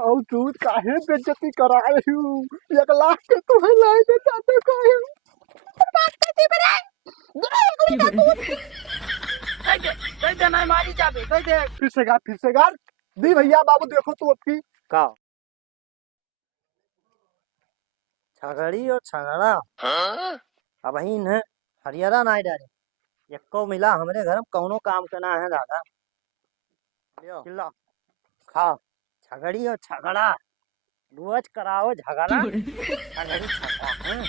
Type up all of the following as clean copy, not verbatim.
और तू काहे बेइज्जती करा रही हूँ? 1 लाख के तुम्हें लाए दे जाते काहे? बात करती बरे कह दे नहीं मारी जाबे कह दे। फिर से गार दी भैया बाबू देखो तू आपकी का छगड़ी और छगड़ा अब ही इन्हें हरियाणा नहीं डाले एको मिला हमरे घर में कौनो काम करना है दादा चिल्ला खा छगड़ी और छगड़ा रोज कराओ झगड़ा छगड़ी छगड़ा हैं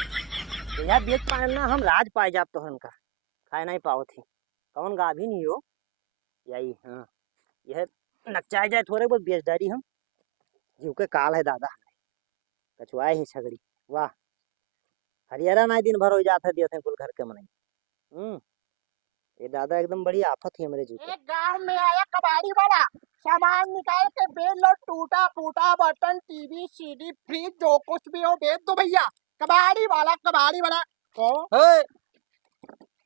तो यह बेच पाना हम राज पाए जाब तो का खाए नहीं पाओ थी कौन गा भी नहीं हो यही हाँ यह नकचाए जाए थोड़े बहुत बेचदारी हम जीव के काल है दादा कछुआए ही छगड़ी वाह हरियाणा नहीं दिन भर हो जाते देते कुल घर के मनाई ये दादा एकदम बड़ी आफत है मेरे जूते। एक गांव में आया कबाड़ी वाला सामान निकाल के बेच लो टूटा फूटा बर्तन टीवी सीडी फ्रिज जो कुछ भी हो बेच दो भैया। कबाड़ी वाला को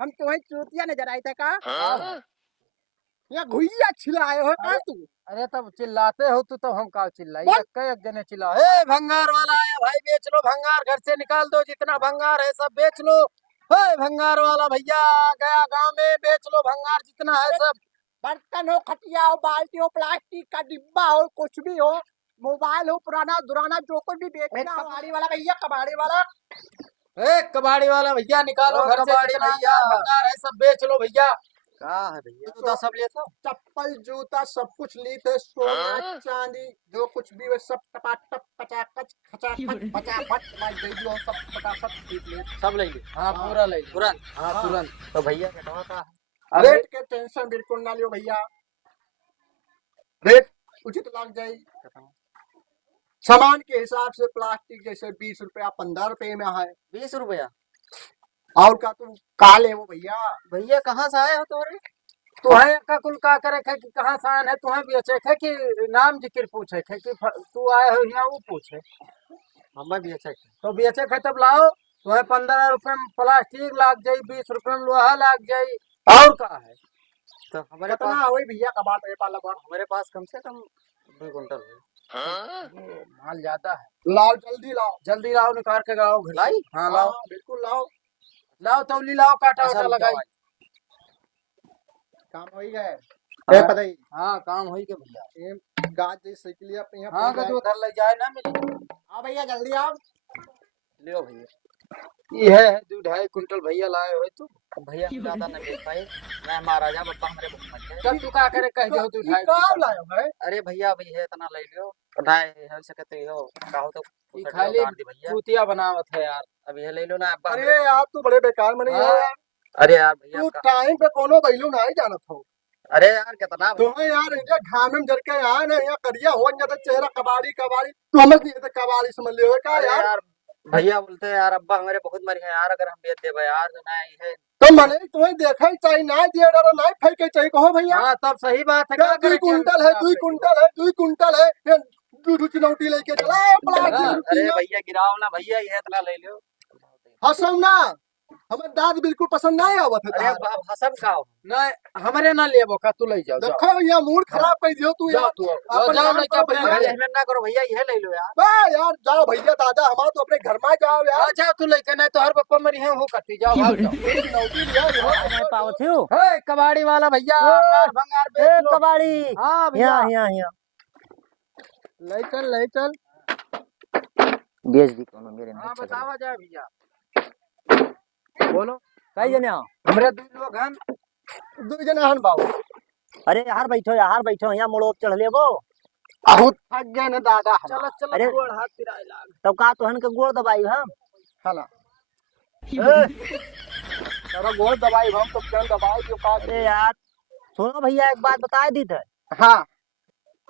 हम तुम्हें चूतिया नजर आए थे का? या घुइया छिलाए हो का तू? अरे तब चिल्लाते हो तू तो हम का चिल्लाई एक जने चिल्ला हे भंगार वाला आया भाई बेच लो भंगार घर से निकाल दो जितना भंगार है सब बेच लो। हे भंगार वाला भैया गया गांव में बेच लो भंगार जितना है सब बर्तन हो खटिया हो बाल्टी हो प्लास्टिक का डिब्बा हो कुछ भी हो मोबाइल हो पुराना दुराना जो कुछ भी बेचना हो कबाड़ी वाला भैया कबाड़ी वाला कबाड़ी वाला भैया निकालो घर से भैया भंगार है सब बेच लो भैया। का है भैया तो सब ले तो चप्पल जूता सब कुछ ली थे सोना चांदी जो कुछ भी वो सब टपाटप पचाकच खचाखच फटाफट मार दे दियो सब फटाफट खरीद ले सब ले ली हाँ पूरा ले तुरंत हाँ तुरंत। तो भैया कटवा का रेट के टेंशन बिल्कुल ना लियो भैया रेट उचित लग जाए सामान के हिसाब से प्लास्टिक जैसे 20 रुपया 15 रुपए में है 20 रुपया और का तुम का ले वो भैया भैया कहाँ से आए हो तुम्हारे तुम्हें का कुल का करे है कि कहाँ से आन है तुम्हें बेचे है कि नाम जिक्र पूछे है कि तू आए हो यहाँ वो पूछे हमें भी अच्छा तो बेचे है तब लाओ तुम्हें 15 रुपए में प्लास्टिक लाग जाये 20 रुपए में लोहा लाग जाये और का है तो हमारे कितना पास वही भैया कबाड़ पे पाला बार हमारे पास कम से कम 2 कुंटल है माल ज्यादा है लाओ जल्दी लाओ निकाल के लाओ घर लाई हाँ लाओ बिल्कुल लाओ लाओ तौली लाओ काटा वाटा लगाई काम हो ही गए हाँ। पता ही हाँ काम हो के भैया गाज जैसे साइकिल पे यहाँ हाँ का जो उधर ले जाए ना मिले हाँ भैया जल्दी आओ लियो भैया ये है 2-2.5 कुंटल भैया लाए हो तू भैया ज्यादा नहीं बेच पाए मैं महाराजा बप्पा हमारे बहुत मत तब तू का करे कह दो तू ये काम लायो है अरे भैया अभी है इतना ले लियो ढाई हो सकते हो कहो तो ये खाली भैया चूतिया बनावत है यार अब ये ले लो ना आप अरे आप तो बड़े बेकार मनी हाँ। यार अरे यार भैया तू टाइम पे कोनो बैलू नहीं जानत हो अरे यार कितना तुम्हें यार इनका घाम में जर के आए ना यहाँ करिया हो जाता चेहरा कबाड़ी तू हमें नहीं तो कबाड़ी समझ लियो का अरे यार यार भैया बोलते हैं यार अब्बा हमारे बहुत मर गए यार अगर हम बेच देबे यार तो ना ये तो मने तुम्हें देखा ही चाहिए ना दिए डरो ना फेंके चाहिए कहो भैया हाँ तब सही बात है क्या 2 कुंटल है 2 कुंटल है ये दूध चुनौती लेके चला प्लास्टिक अरे भैया गिराओ ना भैया ये इतना ले लो हंसो ना हमें दाद बिल्कुल पसंद नहीं आवत है अरे अब हसन का नहीं हमारे ना लेबो का तू ले जाओ देखो भैया मूड खराब कर दियो तू यार तू अपन जाओ यहाँ नहीं क्या पर भैया भैया मेहनत ना करो भैया ये ले लो यार बे यार जाओ भैया दादा हमारा तो अपने घर में जाओ यार अच्छा तू लेके नहीं तो हर पप्पा मरी है वो करती जाओ भाग जाओ चुनौती लिया नहीं पाओ थियो हे कबाड़ी वाला भैया भंगार ए बेच लो कबाड़ी हाँ भैया यहाँ ले चल बेच दी कोनो मेरे में हाँ बतावा जाए भैया बोलो कई जने हो हमरे 2 लोग हैं 2 जने हन बाबू अरे यार बैठो यहाँ मोड़ो चढ़ लेबो बहुत थक गए ना दादा चलो चलो अरे गोड़ हाथ पिराए लाग तब का तोहन के गोड़ दबाई हम खाना ए, चलो गोल दवाई हम तो क्या दवाई जो का अरे यार सुनो भैया एक बात बताए दी थे हाँ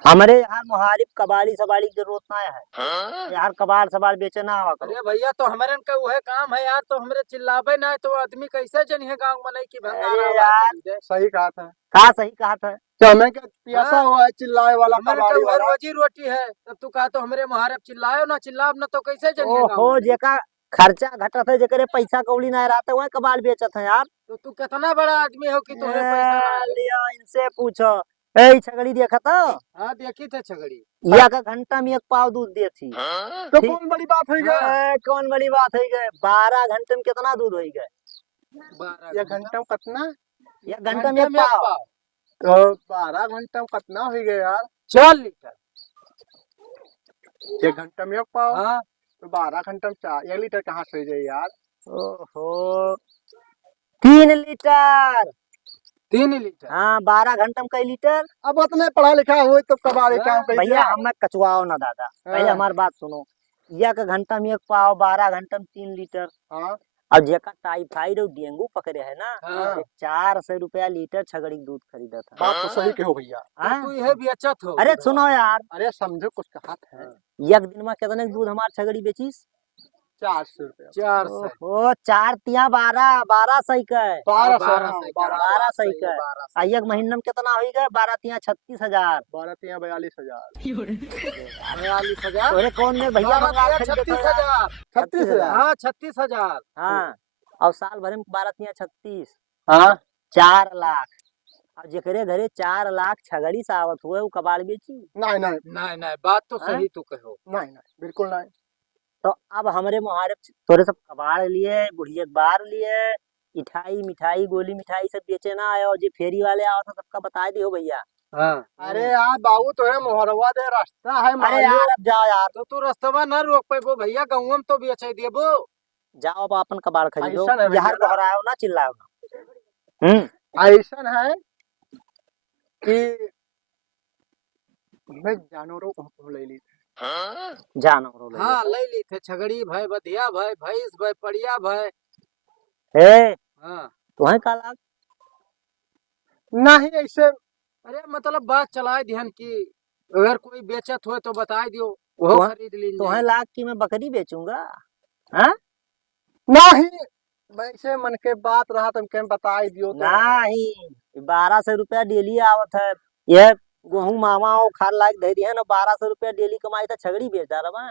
हमारे यार मुहारिब कबाड़ी सबाड़ी की जरूरत ना है यार कबाड़ सबाड़ बेचना आवा करो अरे भैया तो हमारे का वह काम है यार तो हमरे चिल्लावे ना तो आदमी कैसे जनिए गांव में नहीं की भंगारा अरे यार खरीदे। सही कहा था का सही कहा था तो हमें क्या पियासा हुआ है चिल्लाए वाला हमारे कबाड़ी का वाला रोजी रोटी है तब तू कहा तो हमरे मुहारब चिल्लायो ना चिल्लाब ना तो कैसे जनिए गांव ओहो में? जेका खर्चा घटत है जेकरे पैसा कौड़ी ना रहते वह कबाड़ बेचत है यार तो तू कितना बड़ा आदमी हो कि तुम्हें पैसा ना है? लिया इनसे पूछो ए छगड़ी देखा था हाँ देखी थे छगड़ी। या का घंटा में 1 पाव दूध दे थी। तो ठीक। कौन बड़ी बात हो गया? कौन बड़ी बात है गए 12 घंटे में कितना दूध हो गए? 12 1 घंटा में कितना? या घंटा में 1 घंटे में 1 पाव। पाव। तो 12 घंटा में कितना हो गया यार? 4 लीटर। 1 घंटा में 1 पाव हाँ तो 12 घंटा में 1 लीटर कहाँ से हो जाए यार? ओहो 3 लीटर। 3 लीटर। हाँ 12 घंटा में कई लीटर? अब उतने पढ़ा लिखा हुए तो कबाड़ी काम कर भैया हमें कचुआओ ना दादा, पहले हाँ। हमारी बात सुनो। एक घंटा में 1 पाव, 12 घंटा में 3 लीटर। हाँ अब जेका टाइफाइड और डेंगू पकड़े है ना, हाँ। 400 रुपया लीटर छगड़ी के दूध खरीदा था। बात तो सही कहो भैया। हाँ? तू यह बेचत हो। अरे सुनो यार, अरे समझो कुछ कहा है। एक दिन में कितने दूध हमार छगड़ी बेचीस? 400 रुपया। 400। ओ 4 तिया 12, 12 सही का 1200 सही का। आ एक महीना में कितना हो गए? 12 तिया 36,000। 12 3 42,000। 42,000। तोरे कौन में भैया बंगाल खरीदे थे? 36,000। 36,000। हाँ 36,000। हाँ और साल भर में 12 तिया 36, हाँ 4 लाख। अब जेकरे घरे 4 लाख छगड़ी से आवत हुए वो कबाड़ बेची। नहीं नहीं नहीं नहीं बात तो हाँ? सही तू कहो। नहीं नहीं बिल्कुल नहीं। तो अब हमारे मुहारे थोड़े सब कबाड़ लिए, बुढ़िया बार लिए, मिठाई मिठाई गोली मिठाई सब बेचे ना आयो। जो फेरी वाले आओ था सबका बता दियो भैया। हाँ अरे यार बाबू तो है मोहरवा दे रास्ता है अरे मालियो। यार अब जाओ यार, तो तू रास्तवा न रोक पेबो भैया, गाँव में तो बेच देबो। जाओ अब अपन कबाड़ खरीदो। ऐसा है भैया यार ना। दोहराओ ना चिल्लाओ ना। ऐसा है कि मैं जानवरों को ले ली थी। जानवरों ले हाँ ले ली थे छगड़ी भाई, बधिया भाई, भैंस भाई, पड़िया भाई। हे हाँ तुम्हें का लाग? नहीं ऐसे अरे मतलब बात चलाए ध्यान की, अगर कोई बेचत हो तो बता दियो, वो तो- खरीद ली। तुम्हें लाग की मैं बकरी बेचूंगा? हाँ नहीं वैसे मन के बात रहा तुम के बता ही दियो तो। नहीं 1200 रुपया डेली आवत है। यह गेहूं मामा और खार लायक दे दिए ना, 1200 रुपया डेली कमाई था छगड़ी बेच डाला मैं।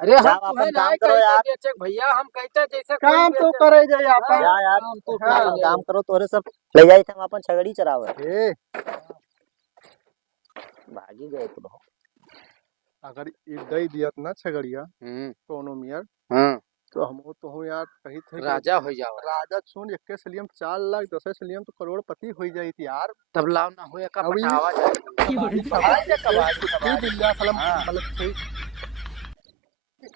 अरे हम जाओ तुम्हें अपन काम नहीं करो कहते यार। बेचक भैया, हम कहते जैसे कोई काम तो बेचे। करे जाए हाँ, अपन। जा यार काम तो हाँ। अपन करे। काम करो, तोरे सब ले जाई थे हम अपन छगड़ी चरावे। ए, भागी गए तो रहो। अगर ये दे दियत ना छगड़िया हम्म कोनो मियर हाँ तो हम तो हो यार कही थे कि राजा हो जाओ। राजा सुन 21 सलियम 4 लाख 10 सलियम तो करोड़पति हो जाई थी यार। तब लाव ना हो का अभी- पटावा बिल्ला सलम हाँ। मतलब सही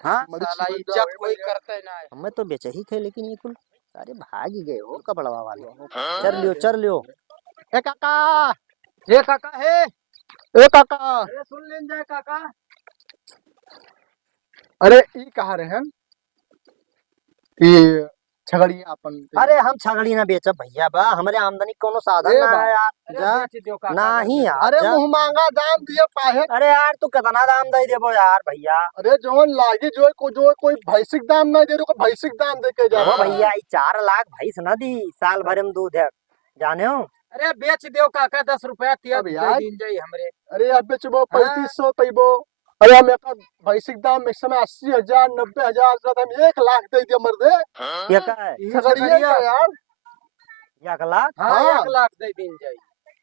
हाँ मदद साला समझ इज्जत जाओ, कोई भैया। करते ना है। हमें तो बेचे ही थे लेकिन ये कुल सारे भाग ही गए हो कपड़वा वाले। चल लियो ए काका हे काका हे, ए काका अरे सुन लेन जाए काका। अरे ई कहा रहे हैं कि छगड़िया अपन अरे हम छगड़ी ना बेचब भैया बा, हमारे आमदनी कोनो साधन ए ना बा। है यार। अरे जा बेच दियो काका। नहीं यार अरे जा। मुंह मांगा दाम दिए पाहे। अरे यार तू कितना दाम दे देबो यार भैया? अरे जोन लागी जो कोई भैसिक दाम नहीं दे रहे को भैसिक दाम दे के जा ओ भैया ये 4 लाख भैंस न दी, साल भर में दूध है जाने हो। अरे बेच दियो काका, 10 रुपया तिया अब दे यार। दिन जाई हमरे। अरे यार बेचबो हाँ। 3500 पैबो। अरे हम एक भैसिक दाम इस समय 80,000 90,000 हम 1 लाख दे दिया मर्दे। क्या का है? यही छगड़िया छगड़िया। का यार 1 लाख? हाँ हाँ। 1 लाख दे दिन जाई।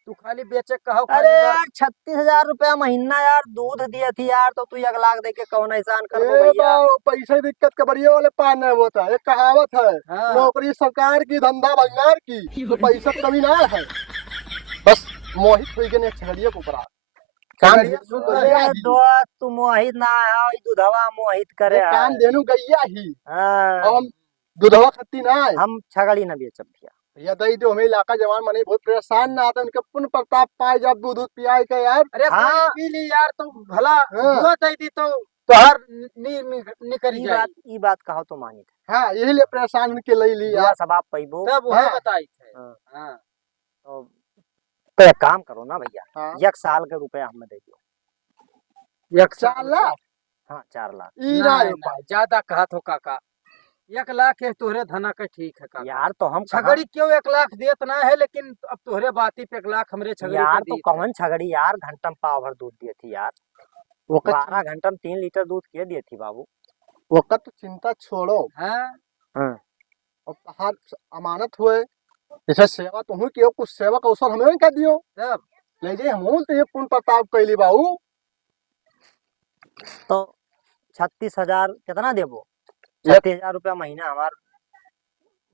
तू खाली बेचे कहो अरे खाली बस। यार 36,000 रुपया महीना यार दूध दिया थी यार, तो तू 1 लाख दे के कौन एहसान करबो ए भैया? बा पैसे की दिक्कत कबड़िया वाले पान नहीं होता। एक कहावत है हाँ। नौकरी सरकार की धंधा भंगार की तो पैसा कमी ना है। बस मोहित हुई गए छगड़िया को ऊपर काम छगड़िया सुन तो अरे गया ही। दोस्त तू मोहित ना है, ई दूधवा मोहित करे अरे काम है। देनु गैया ही हाँ, और हम दूधवा खत्ती ना है। हम छगड़ी ना बेचब भैया। भैया दही दो हमें इलाका जवान मने बहुत परेशान ना आता उनके पुण्य प्रताप पाए जब दूध पियाए के यार। अरे हाँ। कोई पी ली यार तो भला हाँ। हुआ दे दी तो तो हर निकल ई जाए। बात कहो तो मानी थे। हाँ यही लिए परेशान उनके ले ली दुआ यार। सब आप पैबो। तब वो हाँ। बताई थे। हाँ। हाँ तो एक काम करो ना भैया, हाँ 1 साल के रुपया हमें दे दो। 4 लाख हाँ 4 लाख। ई ना नहीं, नहीं, ज्यादा कहा तो काका 1 लाख है तोहरे धना का ठीक है काका। यार तो हम कहाँ- छगड़ी क्यों 1 लाख देत ना है, लेकिन अब तोहरे बाती पे 1 लाख हमरे छगड़ी यार का तो दी थे। कौन छगड़ी यार घंटा में पाव भर दूध दी थी यार। वक्त 12 घंटा में 3 लीटर दूध के दी थी बाबू। वक्त चिंता छोड़ो हाँ हाँ। और हाथ अमानत हुए जैसे सेवा तुम कियो कुछ सेवा का अवसर हमें नहीं कर दियो। तब ले जाए हम तो ये पुन प्रताप कैली बाबू। तो 36,000 कितना देबो? एक- 36,000 रुपया महीना हमार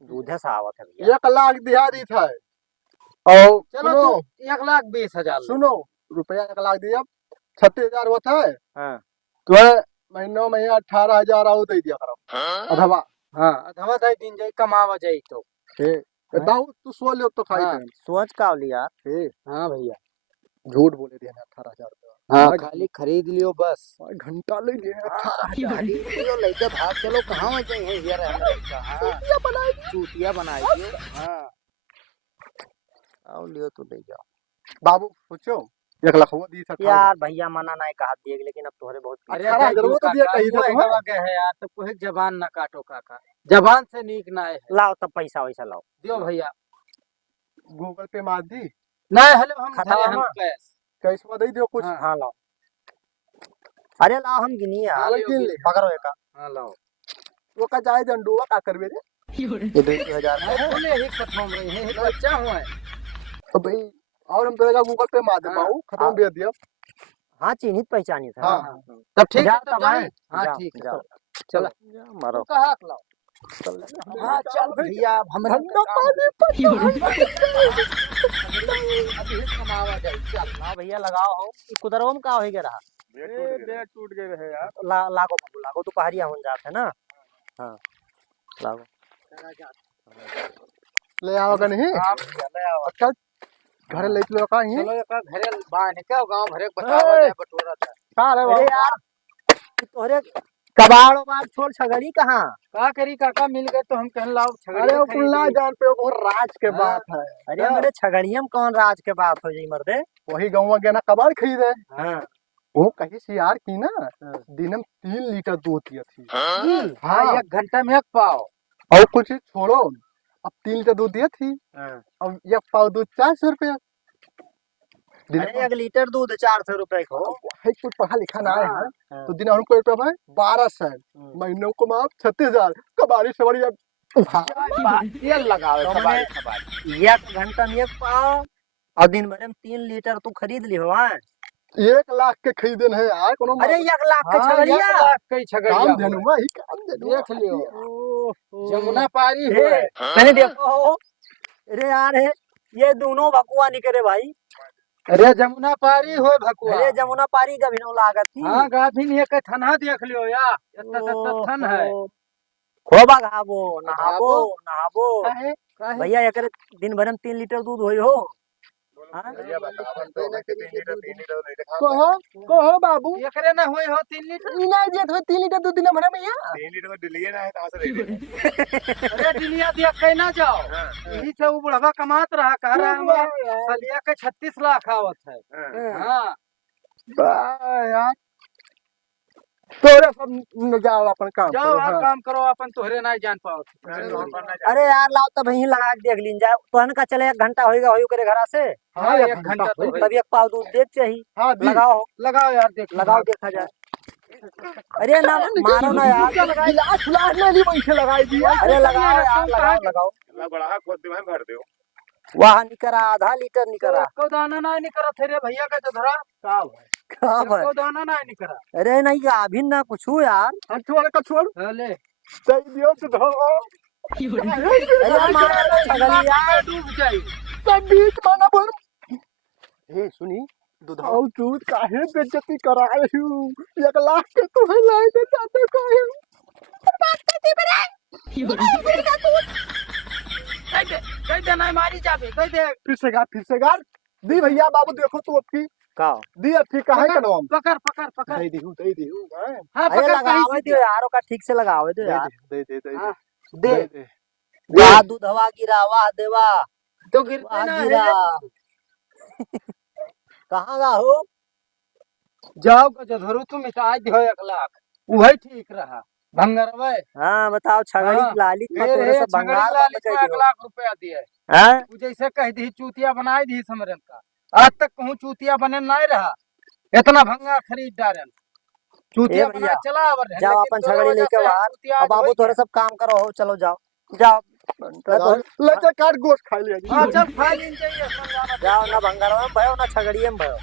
दूधे से आवत है भैया। 1,00,000 दिहा दी था। और चलो सुनो तू 1,20,000 ले। सुनो, रुपया 1,00,000 दिया, 36,000 होता है हाँ तो है महीनों में 18,000 और दे दिया करो अथवा। हाँ अधवा दे दिन जाई कमावा जाई तो। दाऊ तू सो ले तो खाई हाँ। थे। सोच का होली यार। हाँ भैया झूठ बोले दिया 18,000 रुपया। हाँ खाली खरीद लियो बस। घंटा ले लिए 18,000। खरीद लियो लेके भाग चलो कहाँ में जाई है यार हमरे का। हाँ चूतिया बनाई दियो। हाँ आओ लियो तो ले जाओ। बाबू सोचो 1,00,000 वो दी था यार भैया मना नहीं कहा दिए लेकिन अब तोहरे बहुत अरे अठारह हजार वो तो दिया कही था तुम्हें। हवा के है यार तो कोई जबान ना काटो काका। जबान से नीक ना है। लाओ तब पैसा वैसा लाओ। दियो भैया। गूगल पे मार दी नहीं हेलो हम खाता धरे हम हुआ? कैश। कैसे दे दियो कुछ। हाँ। हाँ लाओ। अरे लाओ हम गिनी यार। हाँ, लियो, गिन ले। लियो। पकड़ो एक हाँ लाओ। वो का जाए जंडुआ का करबे रे। ये 20,000 नहीं बोले ही खत्म रही है एक बच्चा हुआ है। तो भाई और हम तेरे गूगल पे मार दे हाँ। बाबू खत्म भेज दिया। हाँ चिन्हित पहचानी था। हाँ। हाँ तब ठीक है जाओ तब तब जाए। आए। हाँ जाओ, ठीक है जाओ। चलो मारो। तू कहाँ लाओ। हाँ चल भैया अब हमरे ठंडा अभी कमावा जाई चल। हाँ भैया लगाओ हो। कुदरवा में का हो गया रहा। बेट टूट गए है यार। लागो बाबू लागो तो पहाड़िया हो जाते ना। हाँ लागो। ले आओ का नहीं। हाँ भैया ले आओ। अच्छा घर ले चलो का ही। चलो एक घरे बांध के गांव भरे बतावा जाए बटोरा था। का रे अरे बाबू यार तोहरे कबाड़ उबाड़ छोड़ छगड़ी कहाँ? का करी काका मिल गए तो हम कहन लाओ छगड़ी अरे वो खरीद कुल्ला ली। जान पे वो राज के हाँ। बात है। अरे मेरे छगड़िया में कौन राज के बात हो जाई मर्दे। वही गाँव में गया ना कबाड़ खरीदे। हाँ वो कहीं से यार की ना हाँ। दिन में 3 लीटर दूध दिया थी। हाँ 1 घंटा में 1 पाव। और कुछ छोड़ो अब 3 लीटर दूध दिया थी। हाँ। अब 1 पाव दूध 400 रुपया। अरे 1 लीटर दूध 400 रुपए को। है कुछ पढ़ा लिखा ना है हाँ। तो दिन को रुपया भाई 1200 महीनों को माफ 36,000 कबाड़ी सवारी अब तेल लगावे तो कबाड़ी मैंने कबाड़ी। 1 घंटा में 1 पाव और दिन भर में 3 लीटर तू खरीद ली हो। 1,00,000 के खरीदे है यार कोनो अरे 1 लाख के हाँ, छगड़िया। 1 लाख कई छगड़िया काम हुआ। धनुआ ही काम धनुआ। देख लियो ओहो। जमुना पारी हे, हुए। मैंने देखो हो। अरे यार है ये दोनों भकुआ निकले भाई। अरे जमुना पारी हुए भकुआ। अरे जमुना पारी का भी नो लागत थी। हाँ गाभिन एक थना देख लियो या थन है। खोबा घाबो नहाबो नहाबो। काहे काहे भैया एक दिन भर में 3 लीटर दूध होई हो। हाँ? कहो कहो बाबू एकरे ना होई हो 3 लीटर। इना जे तो 3 लीटर दूध दिन भरे में यार। अरे डिलिया दिया कहीं ना जाओ। यही से वो बुढ़वा कमात रहा कह रहा है हमारा सलिया के 36 लाख आवत है। हाँ बा यार तोरे सब न जाओ अपन काम जाओ करो। आप हाँ। काम करो अपन तोहरे ना जान पाओ। अरे यार लाओ तब यहीं लगा के देख लीन जाए तोहन का चले 1 घंटा होएगा होई करे घरा से। हाँ 1 घंटा तो होई। होई। तब 1 पाव दूध देख चाहिए। हाँ दी। लगाओ लगाओ यार देख लगाओ देखा जाए। अरे ना मारो ना यार। गिलास फुलास नहीं ली वैसे लगाई दिया। अरे लगाओ यार लगाओ लगाओ। वहाँ निकरा आधा लीटर निकरा। को दाना ना निकरा थे रे भैया का तो धरा का कहाँ पर? को दाना ना निकरा। अरे नहीं अभी ना कुछ यार। हाँ छोड़ का छोड़ ले सही दियो तो धो। अरे मारो ना छगड़िया। डूब जाई। तब बीच माना बोल। हे सुनी दुधाऊ दूध काहे बेइज्जती करा रही हूँ। 1,00,000 के तुम्हें लाई दे चाहते काहे। कह दे ना मारी जाबे कह दे। फिर से गार दी भैया बाबू देखो तू आपकी का दी अच्छी काहे कदम पकड़ पकड़ पकड़। दे दी हूँ हाँ अरे पकड़ लगावे दियो यार ओका ठीक से लगावे दियो यार। दे हाँ, दे दे वाह दूधवा गिरा वाह देवा तो गिरते वाह ना गिरा। है। कहाँ गा हो? जाओ को जो धरू तुम मिटा दियो 1 लाख वही ठीक रहा भंगरवे। हाँ बताओ छगड़ी हाँ, लाली मत फिर तोरे ये से छगड़ी बंगाल लाली बंद को कर 1 दियो। लाख रुपया दिए। हैं? तू जैसे कह दी चूतिया बनाई दी समरन का आज तक कहूँ चूतिया बने नहीं रहा। इतना भंगा खरीद डारन चूतिया भैया, बना चला जाओ अपन छगड़ी लेके बाहर। अब बाबू थोड़ा सब काम करो हो चलो जाओ जाओ। ले चल काट गोश्त खा लिया जी। हाँ चल खा लीजिए, जाओ ना भंगार में भयो ना छगड़िए में भयो।